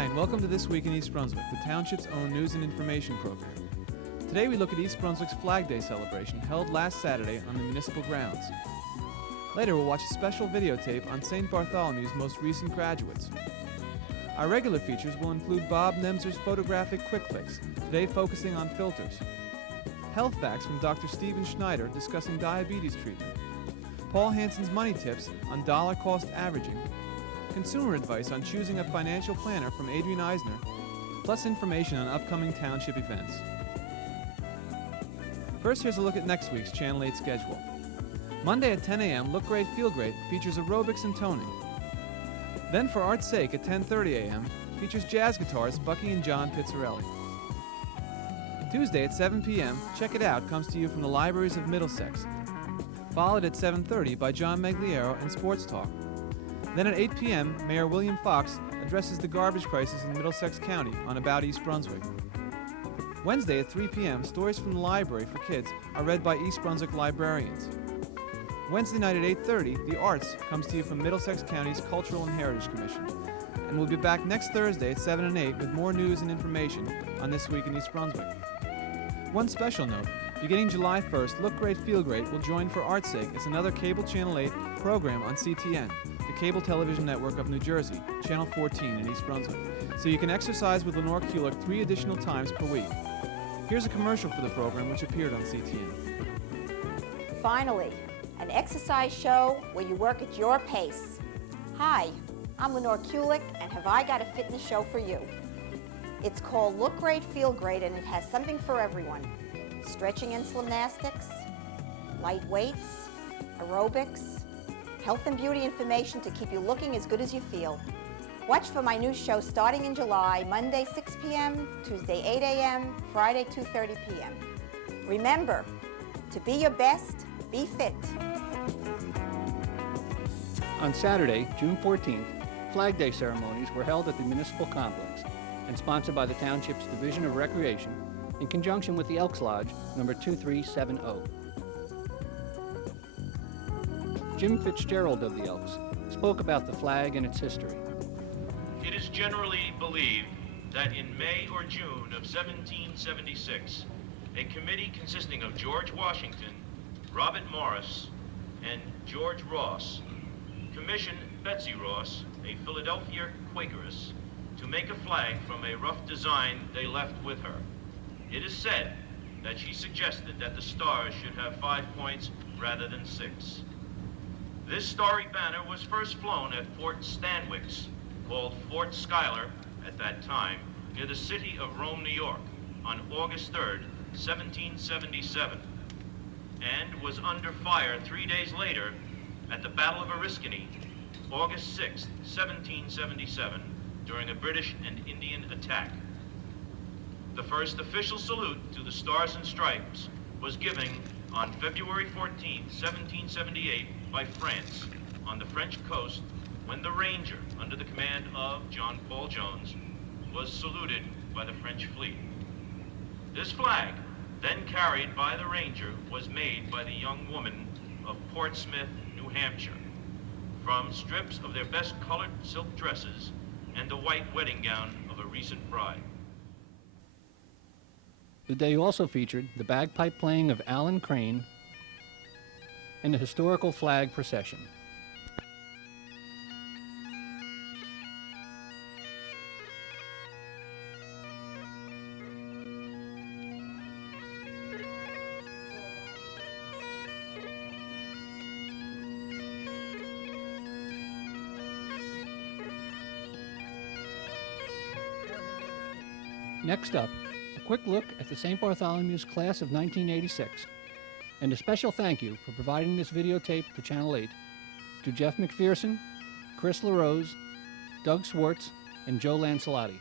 Hi, and welcome to This Week in East Brunswick, the township's own news and information program. Today we look at East Brunswick's Flag Day celebration held last Saturday on the municipal grounds. Later we'll watch a special videotape on St. Bartholomew's most recent graduates. Our regular features will include Bob Nemzer's photographic quick fix, today focusing on filters. Health facts from Dr. Stephen Schneider discussing diabetes treatment. Paul Hansen's money tips on dollar cost averaging. Consumer advice on choosing a financial planner from Adrian Eisner, plus information on upcoming township events. First, here's a look at next week's Channel 8 schedule. Monday at 10 a.m., Look Great, Feel Great features aerobics and toning. Then, for art's sake, at 10:30 a.m., features jazz guitarist Bucky and John Pizzarelli. Tuesday at 7 p.m., Check It Out comes to you from the Libraries of Middlesex, followed at 7:30 by John Magliero and Sports Talk. Then at 8 p.m., Mayor William Fox addresses the garbage crisis in Middlesex County on About East Brunswick. Wednesday at 3 p.m., stories from the library for kids are read by East Brunswick librarians. Wednesday night at 8:30, The Arts comes to you from Middlesex County's Cultural and Heritage Commission. And we'll be back next Thursday at 7 and 8 with more news and information on This Week in East Brunswick. One special note, beginning July 1st, Look Great, Feel Great will join for art's sake as another cable Channel 8 program on CTN, the cable television network of New Jersey, Channel 14 in East Brunswick, so you can exercise with Lenore Kulick 3 additional times per week. Here's a commercial for the program which appeared on CTN. Finally, an exercise show where you work at your pace. Hi, I'm Lenore Kulick, and have I got a fitness show for you. It's called Look Great, Feel Great, and it has something for everyone. Stretching and gymnastics, light weights, aerobics, health and beauty information to keep you looking as good as you feel. Watch for my new show starting in July, Monday 6 p.m., Tuesday 8 a.m., Friday 2:30 p.m. Remember, to be your best, be fit. On Saturday, June 14th, Flag Day ceremonies were held at the Municipal Complex and sponsored by the Township's Division of Recreation in conjunction with the Elks Lodge, number 2370. Jim Fitzgerald of the Elks spoke about the flag and its history. It is generally believed that in May or June of 1776, a committee consisting of George Washington, Robert Morris, and George Ross commissioned Betsy Ross, a Philadelphia Quakeress, to make a flag from a rough design they left with her. It is said that she suggested that the stars should have 5 points rather than 6. This starry banner was first flown at Fort Stanwix, called Fort Schuyler at that time, near the city of Rome, New York, on August 3rd, 1777, and was under fire 3 days later at the Battle of Oriskany, August 6th, 1777, during a British and Indian attack. The first official salute to the Stars and Stripes was given on February 14, 1778, by France on the French coast when the Ranger, under the command of John Paul Jones, was saluted by the French fleet. This flag, then carried by the Ranger, was made by the young woman of Portsmouth, New Hampshire, from strips of their best colored silk dresses and the white wedding gown of a recent bride. The day also featured the bagpipe playing of Alan Crane and the historical flag procession. Next up, a quick look at the St. Bartholomew's class of 1986, and a special thank you for providing this videotape to Channel 8 to Jeff McPherson, Chris LaRose, Doug Swartz, and Joe Lancelotti.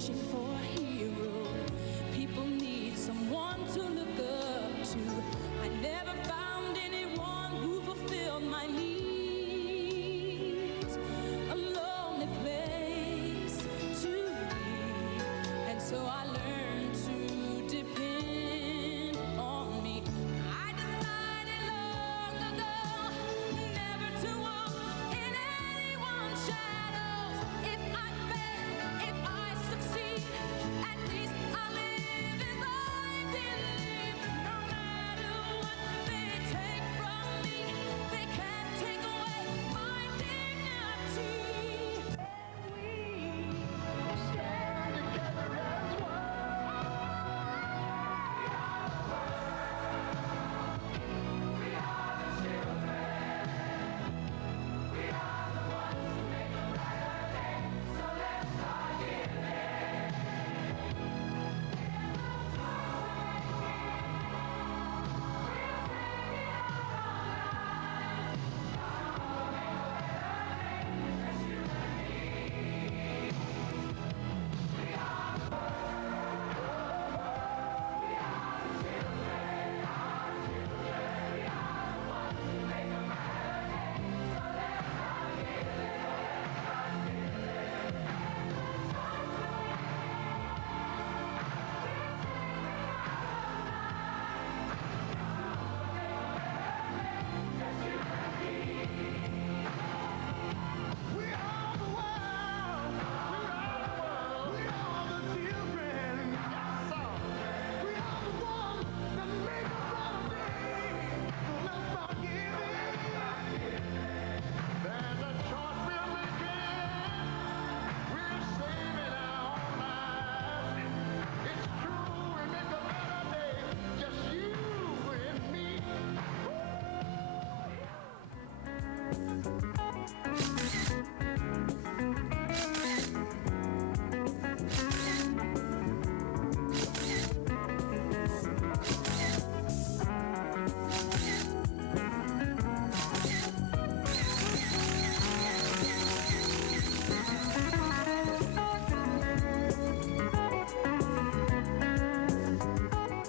searching for a hero. People need someone to look up to. I never found anyone who fulfilled my needs. A lonely place to be, and so I learned to depend on me. I decided long ago never to walk in anyone's shadows. If I fail, if I succeed, at least I live as I believe. No matter what they take from me, they can't take away my dignity. We stand together as one.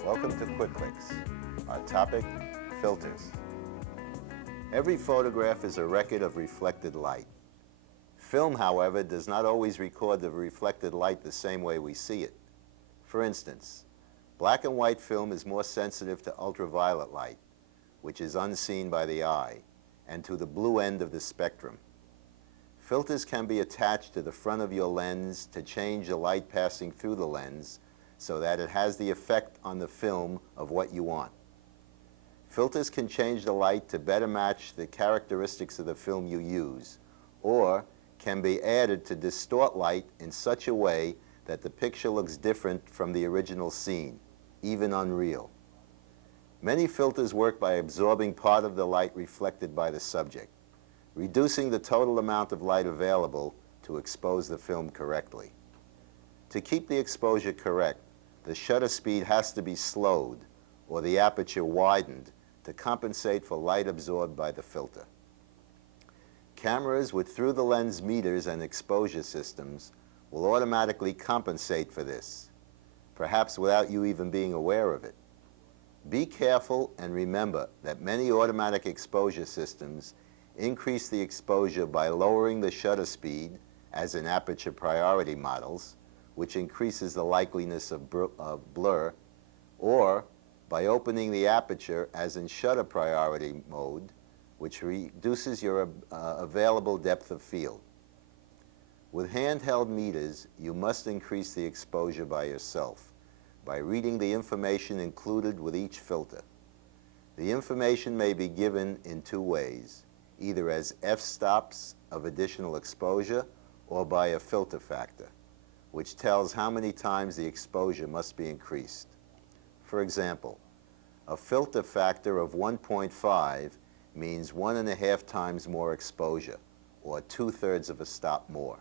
Welcome to Quick Clicks. Our topic, filters. Every photograph is a record of reflected light. Film, however, does not always record the reflected light the same way we see it. For instance, black and white film is more sensitive to ultraviolet light, which is unseen by the eye, and to the blue end of the spectrum. Filters can be attached to the front of your lens to change the light passing through the lens so that it has the effect on the film of what you want. Filters can change the light to better match the characteristics of the film you use, or can be added to distort light in such a way that the picture looks different from the original scene, even unreal. Many filters work by absorbing part of the light reflected by the subject, reducing the total amount of light available to expose the film correctly. To keep the exposure correct, the shutter speed has to be slowed or the aperture widened to compensate for light absorbed by the filter. Cameras with through-the-lens meters and exposure systems will automatically compensate for this, perhaps without you even being aware of it. Be careful and remember that many automatic exposure systems increase the exposure by lowering the shutter speed, as in aperture priority models, which increases the likeliness of blur, or by opening the aperture, as in shutter priority mode, which reduces your available depth of field. With handheld meters, you must increase the exposure by yourself by reading the information included with each filter. The information may be given in two ways, either as f-stops of additional exposure or by a filter factor, which tells how many times the exposure must be increased. For example, a filter factor of 1.5 means 1.5 times more exposure, or 2/3 of a stop more.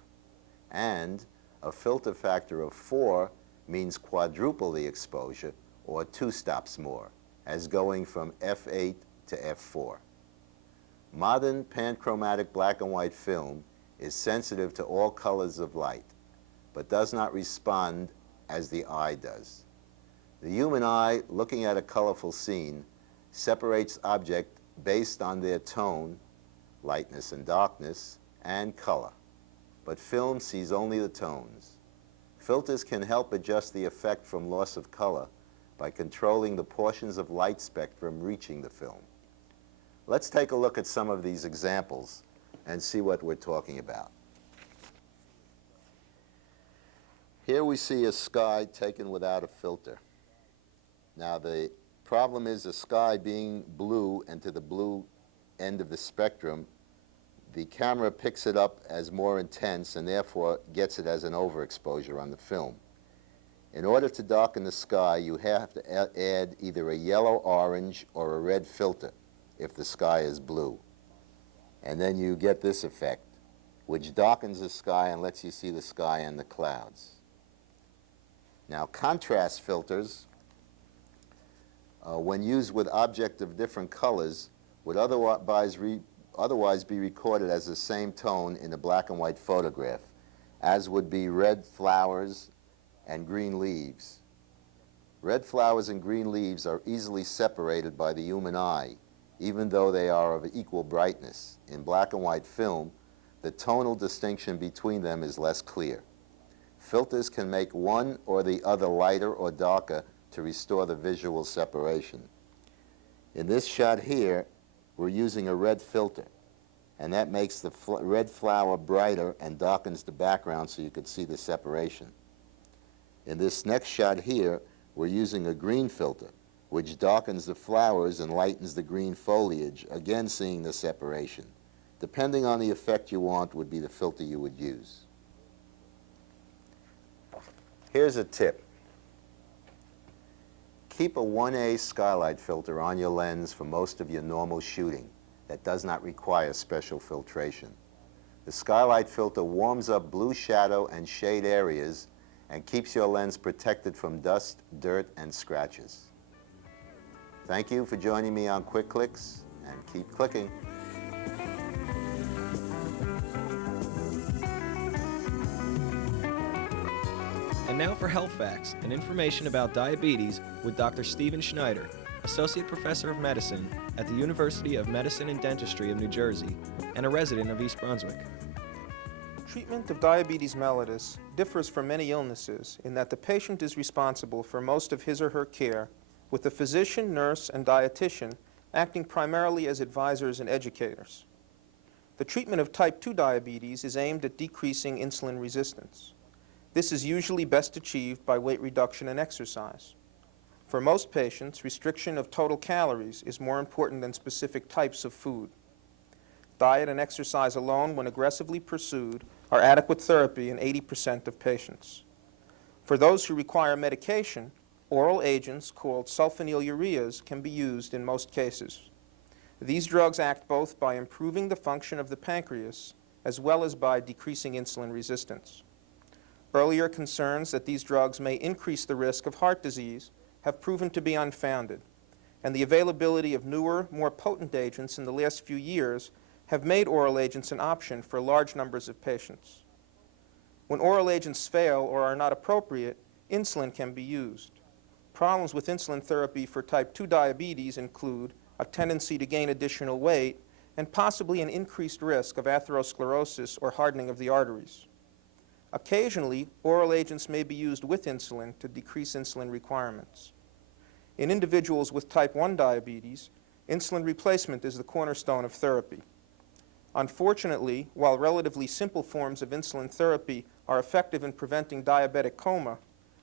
And a filter factor of 4 means quadruple the exposure, or 2 stops more, as going from f8 to f4. Modern panchromatic black and white film is sensitive to all colors of light. but does not respond as the eye does. The human eye, looking at a colorful scene, separates objects based on their tone, lightness and darkness, and color. But film sees only the tones. Filters can help adjust the effect from loss of color by controlling the portions of light spectrum reaching the film. Let's take a look at some of these examples and see what we're talking about. Here we see a sky taken without a filter. Now the problem is the sky being blue and to the blue end of the spectrum, the camera picks it up as more intense and therefore gets it as an overexposure on the film. In order to darken the sky, you have to add either a yellow, orange, or a red filter if the sky is blue. And then you get this effect, which darkens the sky and lets you see the sky and the clouds. Now, contrast filters, when used with objects of different colors, would otherwise be recorded as the same tone in a black and white photograph, as would be red flowers and green leaves. Red flowers and green leaves are easily separated by the human eye, even though they are of equal brightness. In black and white film, the tonal distinction between them is less clear. Filters can make one or the other lighter or darker to restore the visual separation. In this shot here, we're using a red filter, and that makes the red flower brighter and darkens the background so you could see the separation. In this next shot here, we're using a green filter, which darkens the flowers and lightens the green foliage, again seeing the separation. Depending on the effect you want would be the filter you would use. Here's a tip. Keep a 1A skylight filter on your lens for most of your normal shooting that does not require special filtration. The skylight filter warms up blue shadow and shade areas and keeps your lens protected from dust, dirt, and scratches. Thank you for joining me on Quick Clicks, and keep clicking. And now for Health Facts and information about diabetes with Dr. Stephen Schneider, Associate Professor of Medicine at the University of Medicine and Dentistry of New Jersey and a resident of East Brunswick. Treatment of diabetes mellitus differs from many illnesses in that the patient is responsible for most of his or her care, with the physician, nurse, and dietitian acting primarily as advisors and educators. The treatment of type 2 diabetes is aimed at decreasing insulin resistance. This is usually best achieved by weight reduction and exercise. For most patients, restriction of total calories is more important than specific types of food. Diet and exercise alone, when aggressively pursued, are adequate therapy in 80% of patients. For those who require medication, oral agents called sulfonylureas can be used in most cases. These drugs act both by improving the function of the pancreas as well as by decreasing insulin resistance. Earlier concerns that these drugs may increase the risk of heart disease have proven to be unfounded, and the availability of newer, more potent agents in the last few years have made oral agents an option for large numbers of patients. When oral agents fail or are not appropriate, insulin can be used. Problems with insulin therapy for type 2 diabetes include a tendency to gain additional weight and possibly an increased risk of atherosclerosis or hardening of the arteries. Occasionally, oral agents may be used with insulin to decrease insulin requirements. In individuals with type 1 diabetes, insulin replacement is the cornerstone of therapy. Unfortunately, while relatively simple forms of insulin therapy are effective in preventing diabetic coma,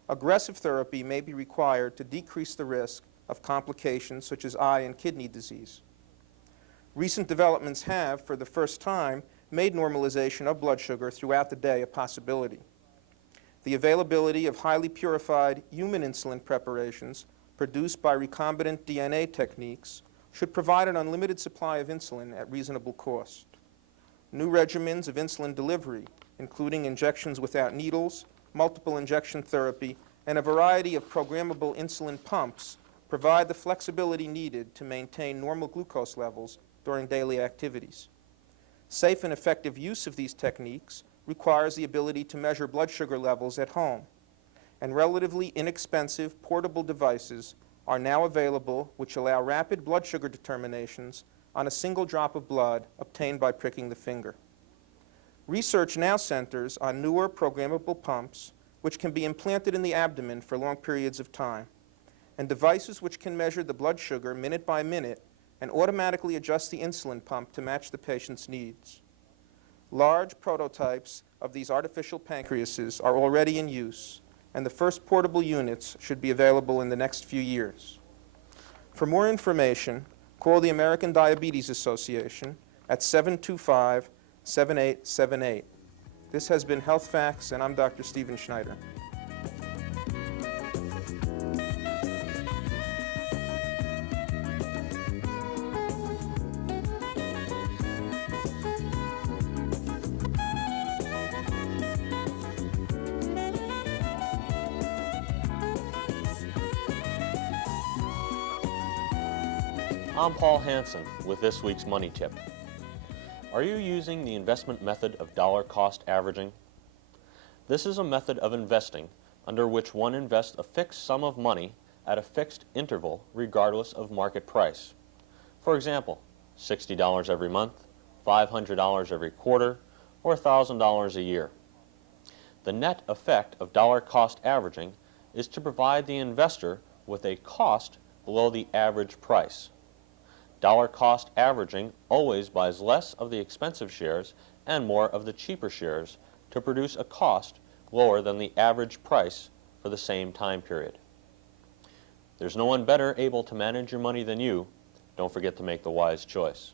aggressive therapy may be required to decrease the risk of complications such as eye and kidney disease. Recent developments have, for the first time, made normalization of blood sugar throughout the day a possibility. The availability of highly purified human insulin preparations produced by recombinant DNA techniques should provide an unlimited supply of insulin at reasonable cost. New regimens of insulin delivery, including injections without needles, multiple injection therapy, and a variety of programmable insulin pumps, provide the flexibility needed to maintain normal glucose levels during daily activities. Safe and effective use of these techniques requires the ability to measure blood sugar levels at home, and relatively inexpensive portable devices are now available which allow rapid blood sugar determinations on a single drop of blood obtained by pricking the finger. Research now centers on newer programmable pumps which can be implanted in the abdomen for long periods of time, and devices which can measure the blood sugar minute by minute and automatically adjust the insulin pump to match the patient's needs. Large prototypes of these artificial pancreases are already in use, and the first portable units should be available in the next few years. For more information, call the American Diabetes Association at 725-7878. This has been Health Facts, and I'm Dr. Stephen Schneider. I'm Paul Hansen with this week's Money Tip. Are you using the investment method of dollar cost averaging? This is a method of investing under which one invests a fixed sum of money at a fixed interval regardless of market price. For example, $60 every month, $500 every quarter, or $1,000 a year. The net effect of dollar cost averaging is to provide the investor with a cost below the average price. Dollar cost averaging always buys less of the expensive shares and more of the cheaper shares to produce a cost lower than the average price for the same time period. There's no one better able to manage your money than you. Don't forget to make the wise choice.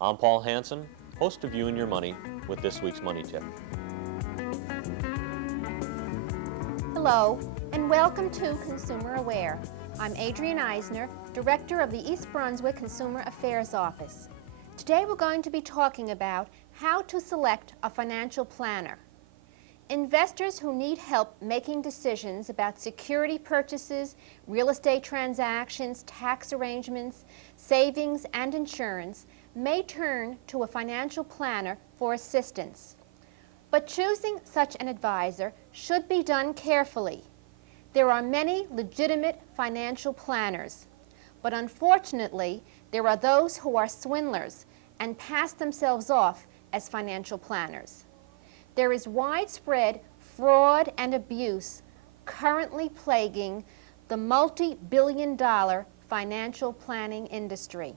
I'm Paul Hansen, host of You and Your Money, with this week's Money Tip. Hello, and welcome to Consumer Aware. I'm Adrienne Eisner, Director of the East Brunswick Consumer Affairs Office. Today we're going to be talking about how to select a financial planner. Investors who need help making decisions about security purchases, real estate transactions, tax arrangements, savings, and insurance may turn to a financial planner for assistance. But choosing such an advisor should be done carefully. There are many legitimate financial planners, but unfortunately, there are those who are swindlers and pass themselves off as financial planners. There is widespread fraud and abuse currently plaguing the multi-billion-dollar financial planning industry.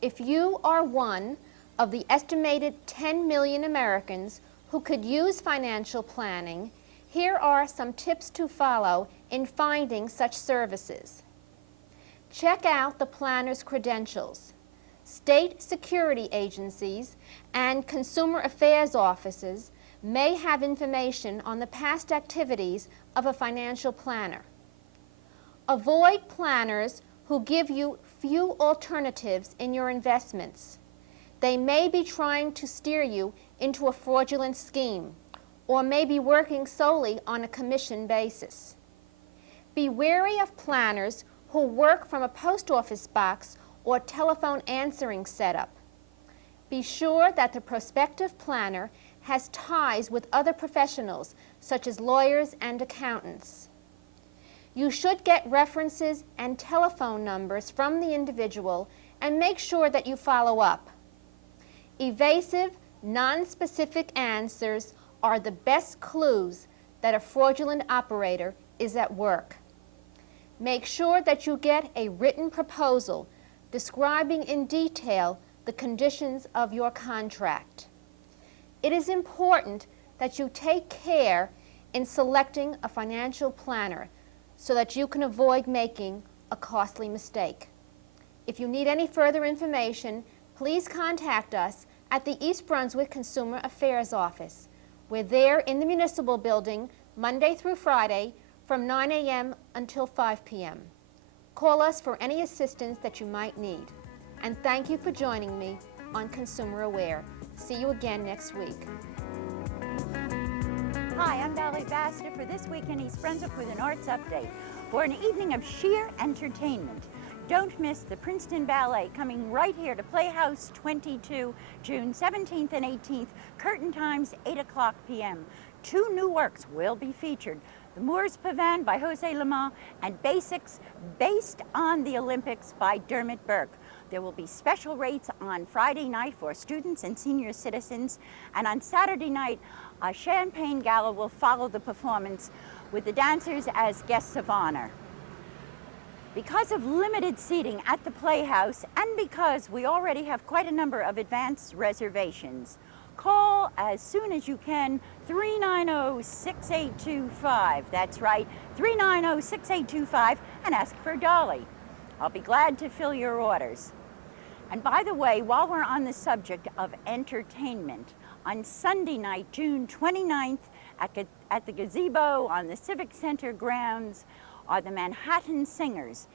If you are one of the estimated 10 million Americans who could use financial planning, here are some tips to follow in finding such services. Check out the planner's credentials. State security agencies and consumer affairs offices may have information on the past activities of a financial planner. Avoid planners who give you few alternatives in your investments. They may be trying to steer you into a fraudulent scheme, or may be working solely on a commission basis. Be wary of planners who work from a post office box or telephone answering setup. Be sure that the prospective planner has ties with other professionals, such as lawyers and accountants. You should get references and telephone numbers from the individual and make sure that you follow up. Evasive, non-specific answers are the best clues that a fraudulent operator is at work. Make sure that you get a written proposal describing in detail the conditions of your contract. It is important that you take care in selecting a financial planner so that you can avoid making a costly mistake. If you need any further information, please contact us at the East Brunswick Consumer Affairs Office. We're there in the municipal building Monday through Friday from 9 a.m. until 5 p.m. Call us for any assistance that you might need. And thank you for joining me on Consumer Aware. See you again next week. Hi, I'm Ballet Ambassador for This Week in East Brunswick with an arts update. For an evening of sheer entertainment, Don't miss the Princeton Ballet coming right here to Playhouse 22, June 17th and 18th. Curtain times 8 o'clock p.m. 2 new works will be featured. The Moors Pavane by Jose Lemay and Basics based on the Olympics by Dermot Burke. There will be special rates on Friday night for students and senior citizens, and on Saturday night, a champagne gala will follow the performance with the dancers as guests of honor. Because of limited seating at the Playhouse and because we already have quite a number of advance reservations, call as soon as you can 390-6825. That's right, 390-6825, and ask for Dolly. I'll be glad to fill your orders. And by the way, while we're on the subject of entertainment, on Sunday night, June 29th, at the gazebo on the Civic Center grounds, are the Manhattan Singers.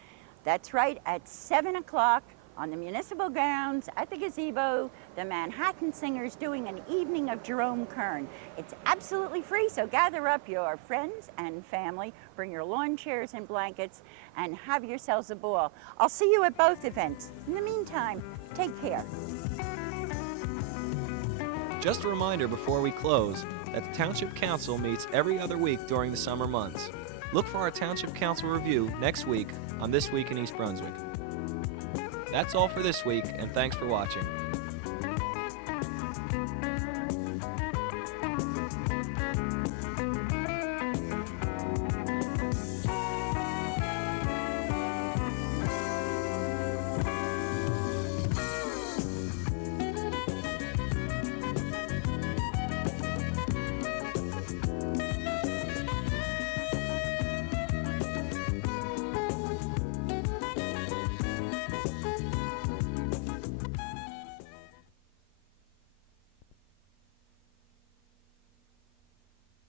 That's right, at 7 o'clock on the municipal grounds at the gazebo, the Manhattan Singers doing an evening of Jerome Kern. It's absolutely free, so gather up your friends and family, bring your lawn chairs and blankets, and have yourselves a ball. I'll see you at both events. In the meantime, take care. Just a reminder before we close that the Township Council meets every other week during the summer months. Look for our Township Council review next week on This Week in East Brunswick. That's all for this week, and thanks for watching.